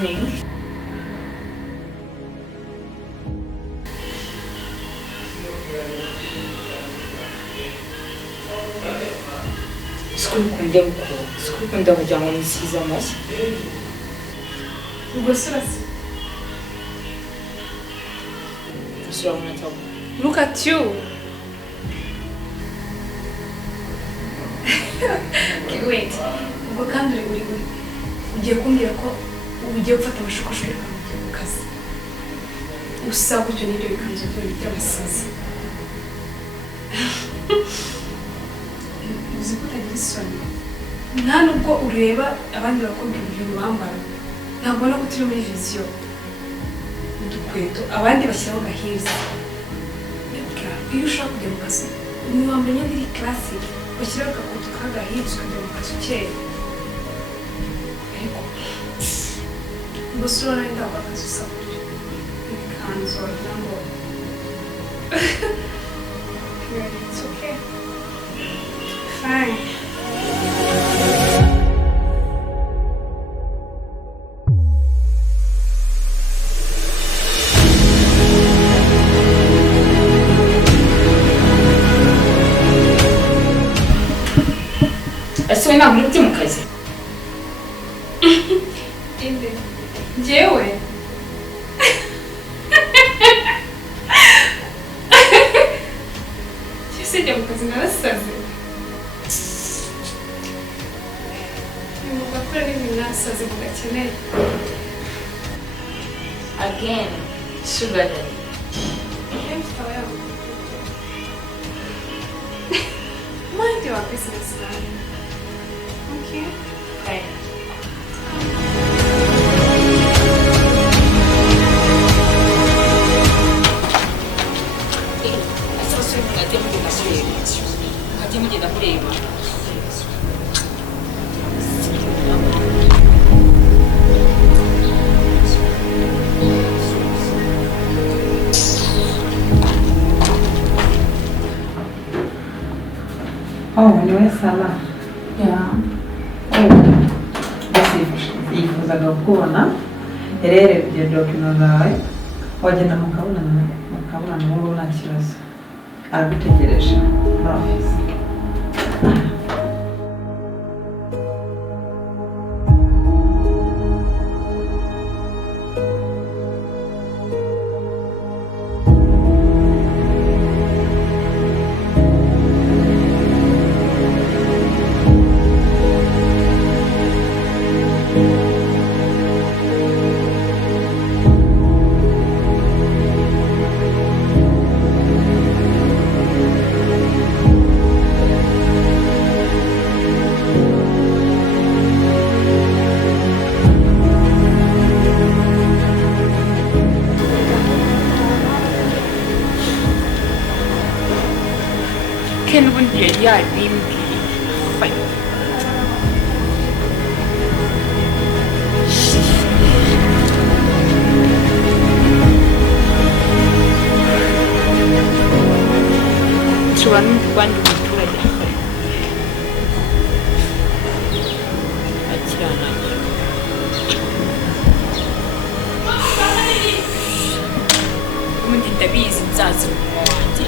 morning. School kunde buko. School kunde kujya mu misiza mashya. Ubwo surasi. Look at you. Okay, wait. Ubwo kandi uri ugiye kumbwira ko ugiye gufata amashukoshwe mu kazi. Usa gutyo n'ibyo bikanzu by'abasazi. Uzi ko utagira isoni. Nta nubwo ureba abandi bakobwa ibintu bambara. Ntabwo ubona ko turi muri viziyo. Udukweto abandi bashyiraho gahizi. Iyo ushaka kujya mu kazi ni wambaye imyenda iri classic bashyiraho agakweto k'agahizi ukajya mu kazi ukeye. Ariko gusa urabona wenda waba akazi usa gutyo ikanzu wagira ngo it's okay fine. Ese ntabwo uri mu kazi? Njyewe sijya mu kazi narasaze. Mugakora n'ibintu nasaze mugakeneye. Again, sugar daddy. Mind your business, man. Okay? Okay. Mugenda kureba. Oh, niwe Sala. Yeah. Yifuzaga kubona rero ibyo dokino zawe wagenda mukabonana n'uwo nta kibazo aragutegereje muri office. Ken ubundi yari yabimbwiye. Fine. Nshobora no kubandi umuturage akirananye. Ubundi ndabizi nzaza umunwa wanjye.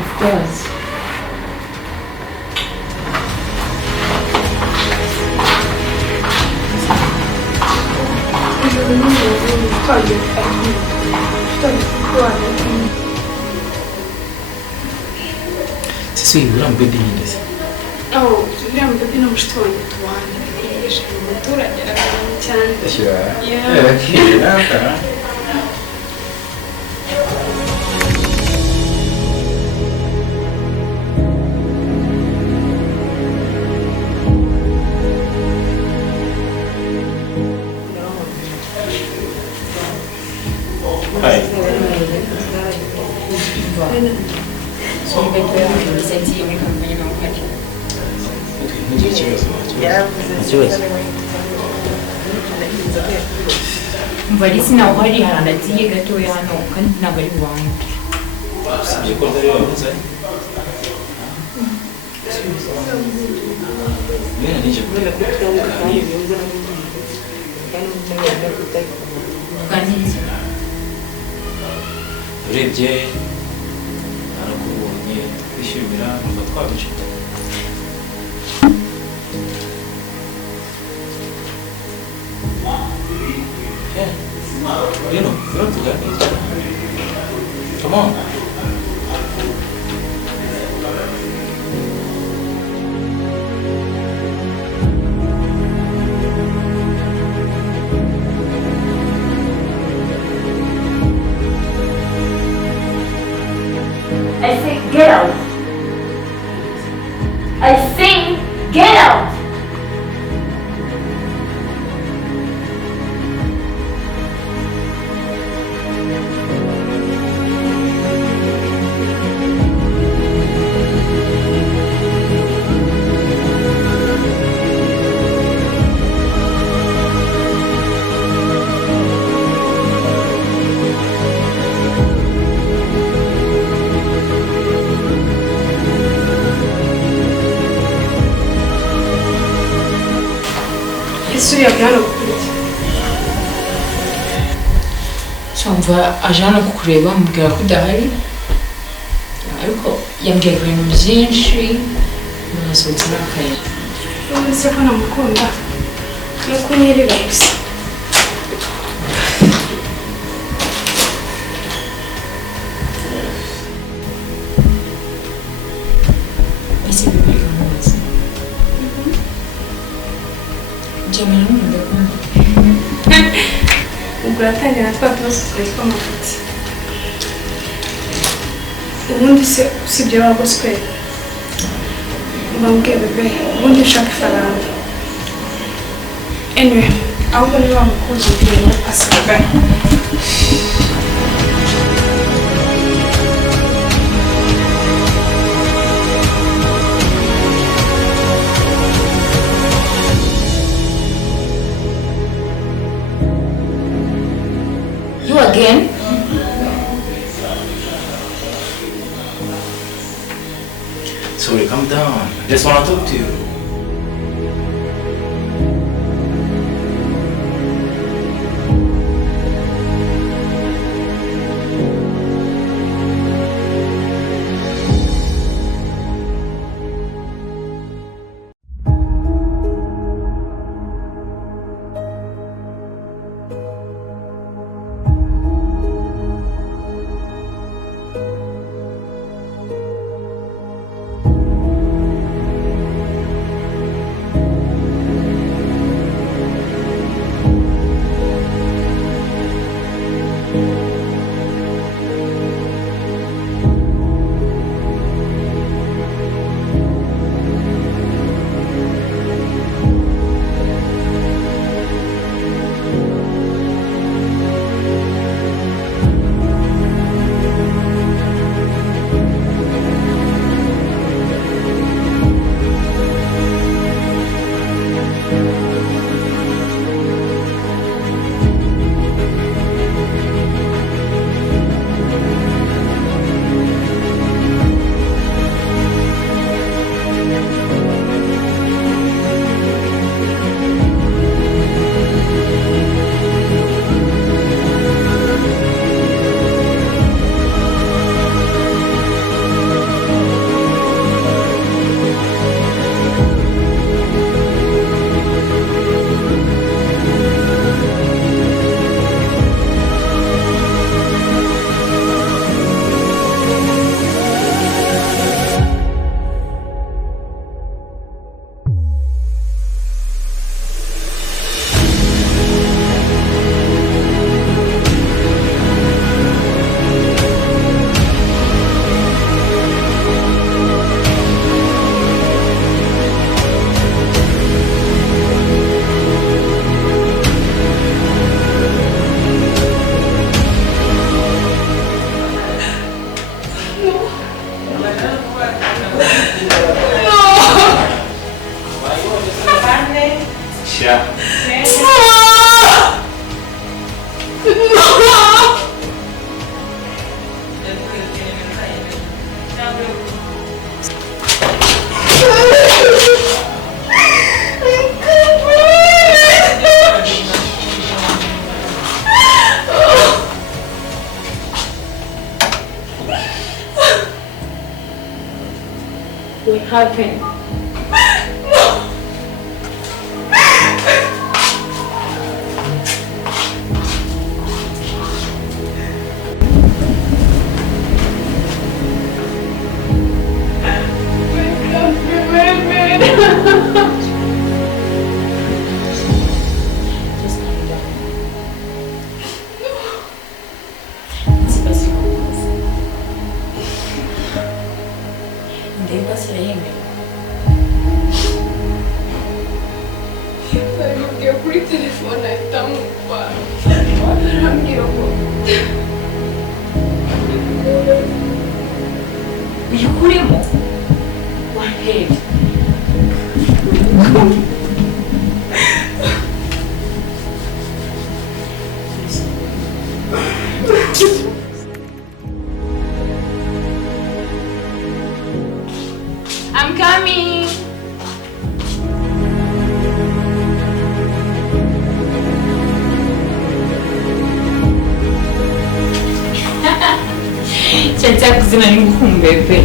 Of course. Sisi uriya mubebe nyine se? Uriya mubebe ni umushiti wanjye tubana yaje mu muturage aragana cyane. Yeah. So mbaye kubivuza ngiye muri kampani nawe hari. Ntugire ikibazo. Umva ari sinaho hari hanagiye gatoya hano kandi ntabwo ari buwangu. Usibye ko atari wabuze. Mena nije kubera ko Uganiriza. urebye narakubonye twishimira numva twabica. Rino, rino tuganire. Come on. I say get out. I say get out. Ese yabwiye hano kukurya. Cyumva aje hano kukureba mubwira ko udahari ariko yambwiye ibintu byinshi nasohotse n'akaye. Uretse ko namukunda no kunyerera gusa. Ese bibi kamubaza. Jamila n'umuntu akunda. Ubwo yatangira twa tubazo twitwa amafuti. Ubundi se usibye wagoswe mbambwiye bebe ubundi ushaka ifaranga. Anyway, ahubwo niba wamukunze ubwire ngo asigare. You again? Sorry, calm down. I just want to talk to you. What happened? Just calm down. Спасибо. Ndeba sirayemera. Nabibabwiye kuri telefone ahita amutwara arambwira ngo Uyikuremo? Wahebye. I'm coming. Cyacyakuzina ni ngukumbebe.